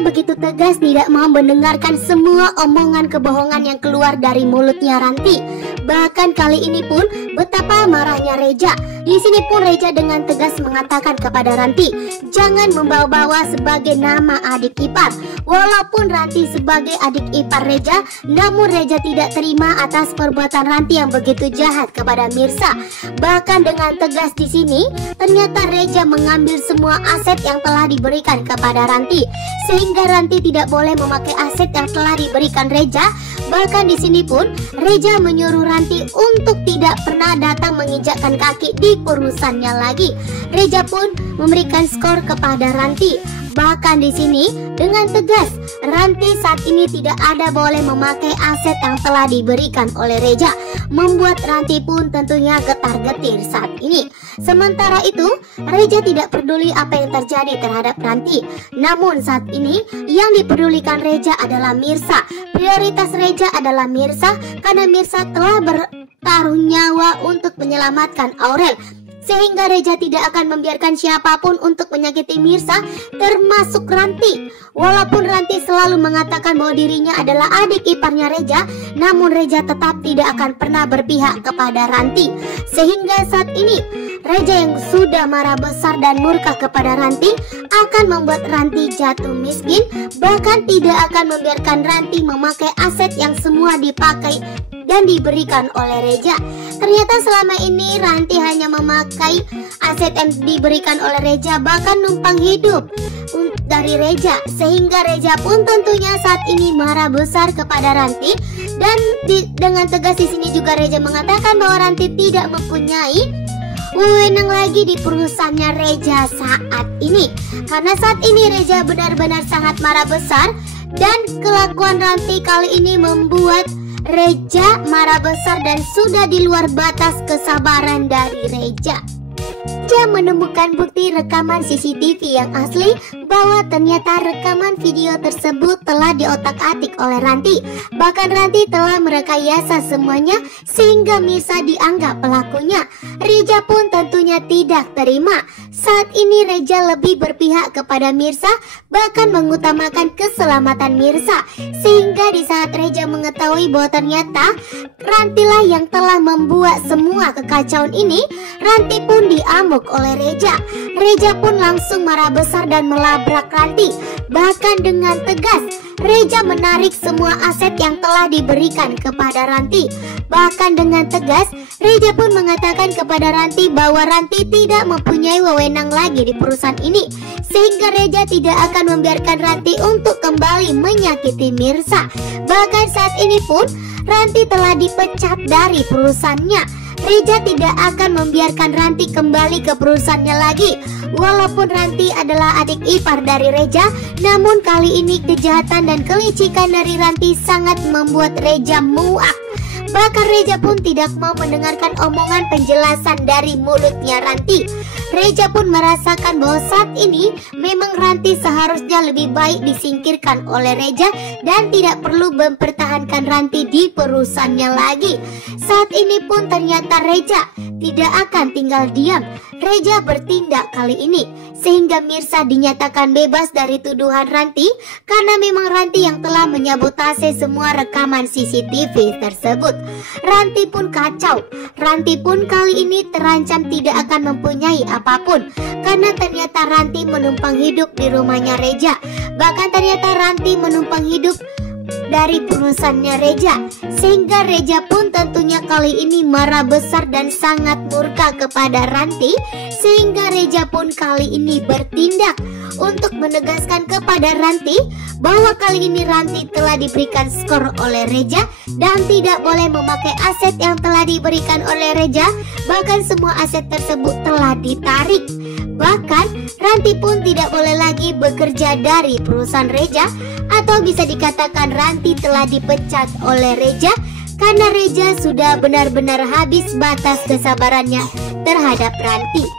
Reja begitu tegas tidak mau mendengarkan semua omongan kebohongan yang keluar dari mulutnya Ranti. Bahkan kali ini pun betapa marahnya Reja. Di sini pun Reja dengan tegas mengatakan kepada Ranti, jangan membawa-bawa sebagai nama adik ipar. Walaupun Ranti sebagai adik ipar Reja, namun Reja tidak terima atas perbuatan Ranti yang begitu jahat kepada Mirsa. Bahkan dengan tegas di sini, ternyata Reja mengambil semua aset yang telah diberikan kepada Ranti, sehingga Ranti tidak boleh memakai aset yang telah diberikan Reja. Bahkan di sini pun Reja menyuruh Ranti untuk tidak pernah datang menginjakkan kaki di perusahaannya lagi. Reja pun memberikan skor kepada Ranti. Bahkan di sini dengan tegas, Ranti saat ini tidak ada boleh memakai aset yang telah diberikan oleh Reja, membuat Ranti pun tentunya getar-getir saat ini. Sementara itu, Reja tidak peduli apa yang terjadi terhadap Ranti. Namun saat ini yang dipedulikan Reja adalah Mirsa. Prioritas Reja adalah Mirsa karena Mirsa telah bertaruh nyawa untuk menyelamatkan Aurel. Sehingga Reja tidak akan membiarkan siapapun untuk menyakiti Mirsa, termasuk Ranti. Walaupun Ranti selalu mengatakan bahwa dirinya adalah adik iparnya Reja, namun Reja tetap tidak akan pernah berpihak kepada Ranti. Sehingga saat ini Reja yang sudah marah besar dan murka kepada Ranti akan membuat Ranti jatuh miskin. Bahkan tidak akan membiarkan Ranti memakai aset yang semua dipakai dan diberikan oleh Reja. Ternyata selama ini Ranti hanya memakai aset yang diberikan oleh Reja, bahkan numpang hidup dari Reja. Sehingga Reja pun tentunya saat ini marah besar kepada Ranti. Dan dengan tegas di sini juga Reja mengatakan bahwa Ranti tidak mempunyai wewenang lagi di perusahaannya Reja saat ini. Karena saat ini Reja benar-benar sangat marah besar, dan kelakuan Ranti kali ini membuat Reja marah besar dan sudah di luar batas kesabaran dari Reja. Reja menemukan bukti rekaman CCTV yang asli bahwa ternyata rekaman video tersebut telah diotak-atik oleh Ranti. Bahkan Ranti telah merekayasa semuanya sehingga Mirsa dianggap pelakunya. Reja pun tentunya tidak terima. Saat ini Reja lebih berpihak kepada Mirsa, bahkan mengutamakan keselamatan Mirsa. Sehingga di saat Reja mengetahui bahwa ternyata Rantilah yang telah membuat semua kekacauan ini, Ranti pun diamuk oleh Reja. Reja pun langsung marah besar dan melabrak Ranti. Bahkan dengan tegas Reja menarik semua aset yang telah diberikan kepada Ranti. Bahkan dengan tegas Reja pun mengatakan kepada Ranti bahwa Ranti tidak mempunyai wewenang lagi di perusahaan ini, sehingga Reja tidak akan membiarkan Ranti untuk kembali menyakiti Mirsa. Bahkan saat ini pun Ranti telah dipecat dari perusahaannya. Reja tidak akan membiarkan Ranti kembali ke perusahaannya lagi. Walaupun Ranti adalah adik ipar dari Reja, namun kali ini kejahatan dan kelicikan dari Ranti sangat membuat Reja muak. Bahkan Reja pun tidak mau mendengarkan omongan penjelasan dari mulutnya Ranti. Reja pun merasakan bahwa saat ini memang Ranti seharusnya lebih baik disingkirkan oleh Reja dan tidak perlu mempertahankan Ranti di perusahaannya lagi. Saat ini pun ternyata Reja tidak akan tinggal diam. Reja bertindak kali ini sehingga Mirsa dinyatakan bebas dari tuduhan Ranti karena memang Ranti yang telah menyabotase semua rekaman CCTV tersebut. Ranti pun kacau. Ranti pun kali ini terancam tidak akan mempunyai apapun karena ternyata Ranti menumpang hidup di rumahnya Reja. Bahkan ternyata Ranti menumpang hidup dari perusahaannya Reja, sehingga Reja pun tentunya kali ini marah besar dan sangat murka kepada Ranti. Sehingga Reja pun kali ini bertindak untuk menegaskan kepada Ranti bahwa kali ini Ranti telah diberikan skor oleh Reja dan tidak boleh memakai aset yang telah diberikan oleh Reja. Bahkan semua aset tersebut telah ditarik. Bahkan Ranti pun tidak boleh lagi bekerja dari perusahaan Reja, atau bisa dikatakan Ranti telah dipecat oleh Reja karena Reja sudah benar-benar habis batas kesabarannya terhadap Ranti.